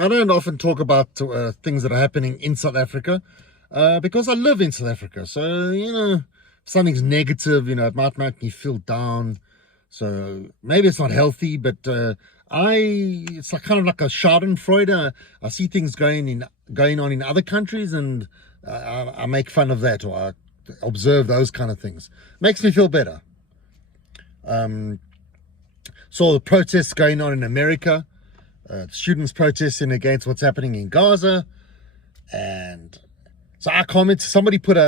I don't often talk about things that are happening in South Africa because I live in South Africa. So, if something's negative, it might make me feel down. So maybe it's not healthy, but it's like kind of like a Schadenfreude. I see things going on in other countries, and I make fun of that, or I observe those kind of things. Makes me feel better. Saw the protests going on in America. Students protesting against what's happening in Gaza, and so I commented. Somebody put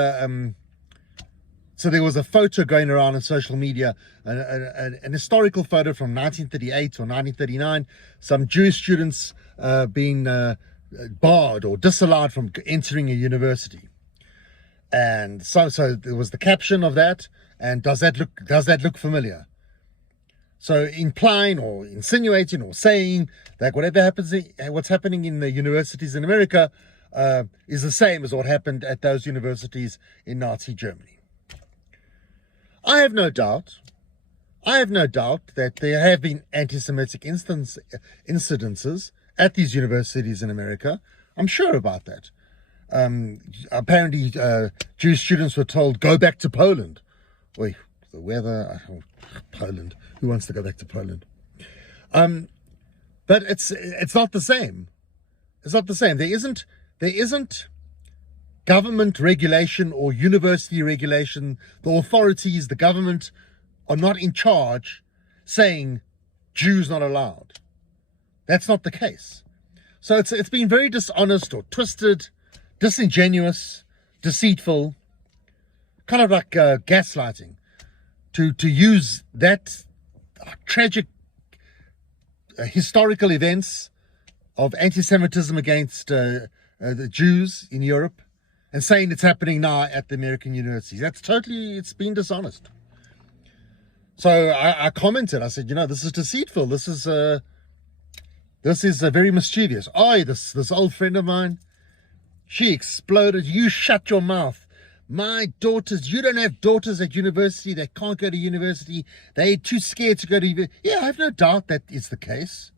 so there was a photo going around on social media, an historical photo from 1938 or 1939. Some Jewish students being barred or disallowed from entering a university, and so there was the caption of that. And does that look familiar? So implying or insinuating or saying that what's happening in the universities in America is the same as what happened at those universities in Nazi Germany. I have no doubt that there have been anti-Semitic incidences at these universities in America. I'm sure about that. Apparently, Jewish students were told, go back to Poland. Wait, the weather, Poland. Who wants to go back to Poland? But it's not the same. It's not the same. There isn't government regulation or university regulation. The authorities, the government, are not in charge saying Jews not allowed. That's not the case. So it's been very dishonest or twisted, disingenuous, deceitful, kind of like gaslighting, to use that tragic historical events of anti-Semitism against the Jews in Europe and saying it's happening now at the American universities. It's been dishonest. So I commented, I said, this is deceitful. This is very mischievous. This old friend of mine, she exploded. You shut your mouth. My daughters, you don't have daughters at university. They can't go to university. They're too scared to go to university. Yeah, I have no doubt that is the case.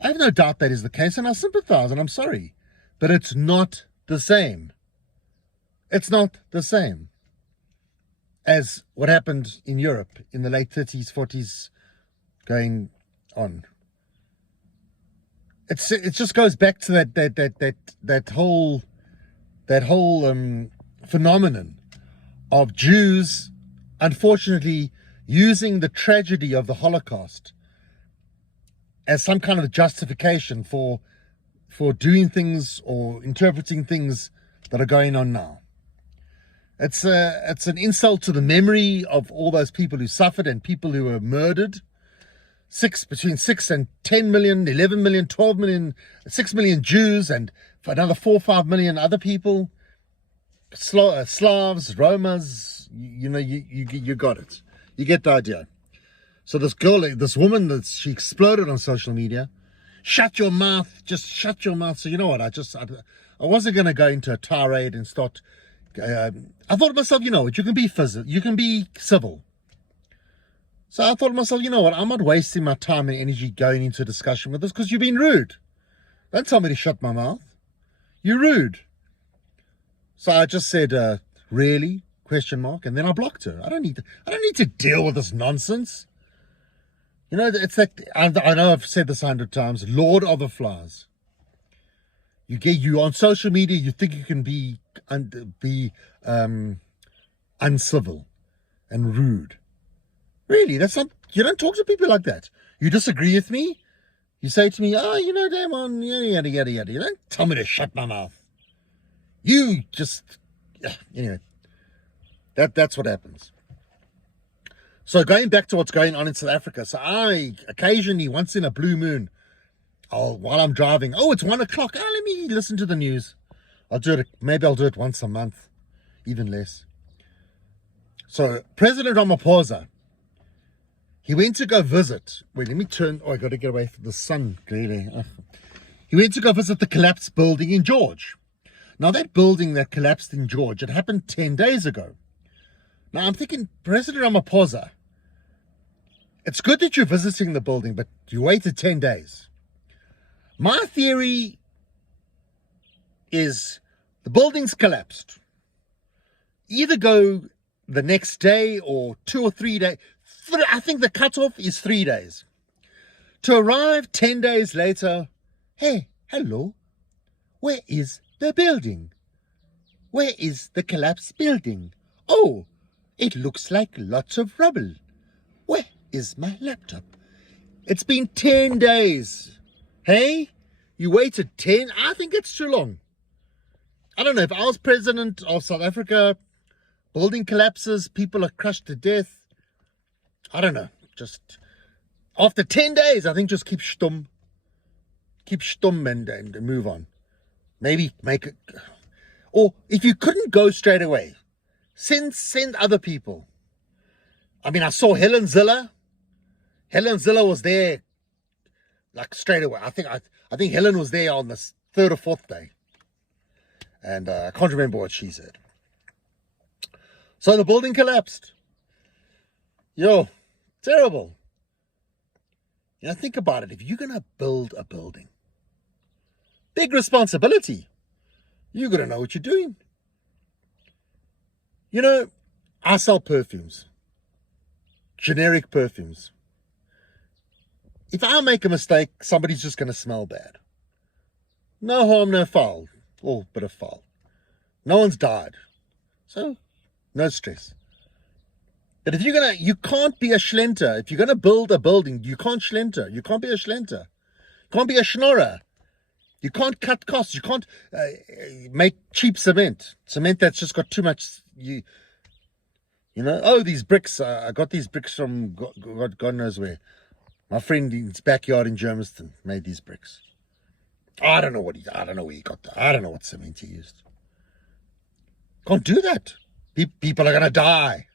And I sympathize, and I'm sorry. But it's not the same. It's not the same as what happened in Europe in the late 30s, 40s going on. It just goes back to that whole phenomenon of Jews, unfortunately, using the tragedy of the Holocaust as some kind of justification for doing things or interpreting things that are going on now. It's an insult to the memory of all those people who suffered and people who were murdered. Between 6 and 10 million, 11 million, 12 million, 6 million Jews, and for another 4 or 5 million other people. Slavs, Romas, you got it. You get the idea. So this woman, she exploded on social media. Shut your mouth. Just shut your mouth. So you know what? I wasn't going to go into a tirade and start. I thought to myself, you know what? You can be civil. So I thought to myself, you know what? I'm not wasting my time and energy going into a discussion with this because you've been rude. Don't tell me to shut my mouth. You're rude. So I just said, really? ? And then I blocked her. I don't need to deal with this nonsense. It's like, I know I've said this 100 times, Lord of the Flies. You on social media, you think you can be uncivil and rude. Really, you don't talk to people like that. You disagree with me, you say to me, Damon, yada, yada, yada. You don't tell me to shut my mouth. You just, anyway, that's what happens. So going back to what's going on in South Africa. So I occasionally, once in a blue moon, while I'm driving, it's 1 o'clock. Let me listen to the news. Maybe I'll do it once a month, even less. So President Ramaphosa, he went to go visit. Wait, let me turn. I got to get away from the sun. Clearly. He went to go visit the collapsed building in George. Now, that building that collapsed in George, it happened 10 days ago. Now, I'm thinking, President Ramaphosa, it's good that you're visiting the building, but you waited 10 days. My theory is the building's collapsed. Either go the next day or 2 or 3 days. I think the cutoff is 3 days. To arrive 10 days later, hey, hello, where is the building? Where is the collapsed building? Oh, it looks like lots of rubble. Where is my laptop? It's been 10 days. Hey, you waited 10? I think it's too long. I don't know, if I was president of South Africa, building collapses, people are crushed to death. I don't know, just after 10 days, I think just keep stum. Keep stum and move on. Maybe make it, or if you couldn't go straight away, send other people. I mean, I saw Helen Ziller. Helen Ziller was there like straight away. I think Helen was there on the 3rd or 4th day. And I can't remember what she said. So the building collapsed. Yo, terrible. You know, think about it. If you're going to build a building, big responsibility. You're going to know what you're doing. You know, I sell perfumes. Generic perfumes. If I make a mistake, somebody's just going to smell bad. No harm, no foul. Or bit of foul. No one's died. So, no stress. But if you can't be a schlenter. If you're going to build a building, you can't schlenter. You can't be a schlenter. You can't be a schnorrer. You can't cut costs. You can't make cheap cement. Cement that's just got too much, you know, oh, these bricks. I got these bricks from God knows where. My friend in his backyard in Germiston made these bricks. I don't know where he got that. I don't know what cement he used. Can't do that. People are going to die.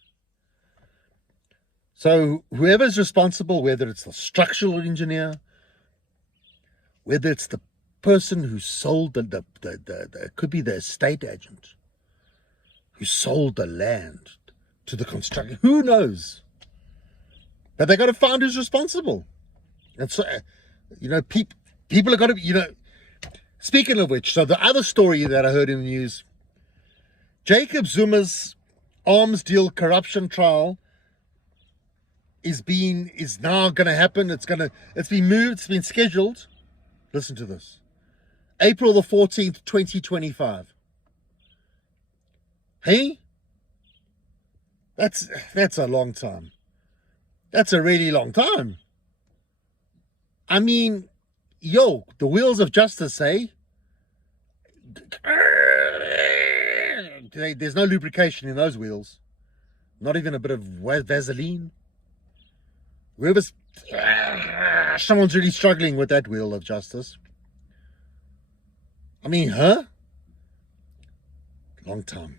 So whoever's responsible, whether it's the structural engineer, whether it's the person who sold it could be the estate agent who sold the land to the construction, who knows? But they got to find who's responsible. And so, you know, people have got to, you know, speaking of which, so the other story that I heard in the news, Jacob Zuma's arms deal corruption trial is now going to happen. It's been moved. It's been scheduled. Listen to this. April the 14th, 2025. Hey? That's a long time. That's a really long time. I mean, yo, the wheels of justice, eh? There's no lubrication in those wheels. Not even a bit of Vaseline. Someone's really struggling with that wheel of justice. I mean, long time.